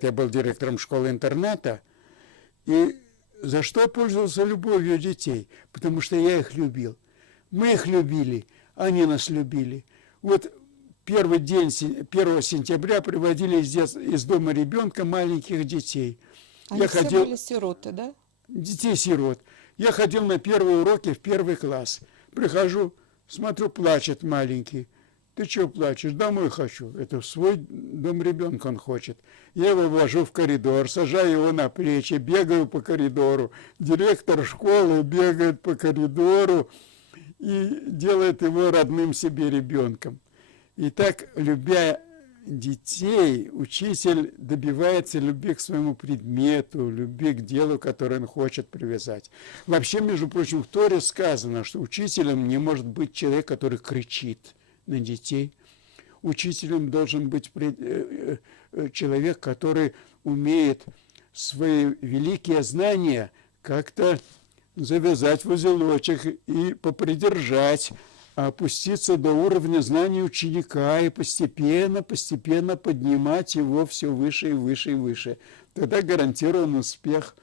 Я был директором школы-интерната, и за что пользовался любовью детей? Потому что я их любил. Мы их любили, они нас любили. Вот первый день, 1 сентября, приводили из дома ребенка маленьких детей. Они все были сироты, да? Детей-сирот. Я ходил на первые уроки в 1 класс. Прихожу, смотрю, плачет маленький. Ты чего плачешь? Домой хочу. Это в свой дом ребенка он хочет. Я его ввожу в коридор, сажаю его на плечи, бегаю по коридору. Директор школы бегает по коридору и делает его родным себе ребенком. И так, любя детей, учитель добивается любви к своему предмету, любви к делу, которое он хочет привязать. Вообще, между прочим, в Торе сказано, что учителем не может быть человек, который кричит на детей. Учителем должен быть человек, который умеет свои великие знания как-то завязать в узелочек и попридержать, опуститься до уровня знаний ученика и постепенно поднимать его все выше и выше и выше. Тогда гарантирован успех.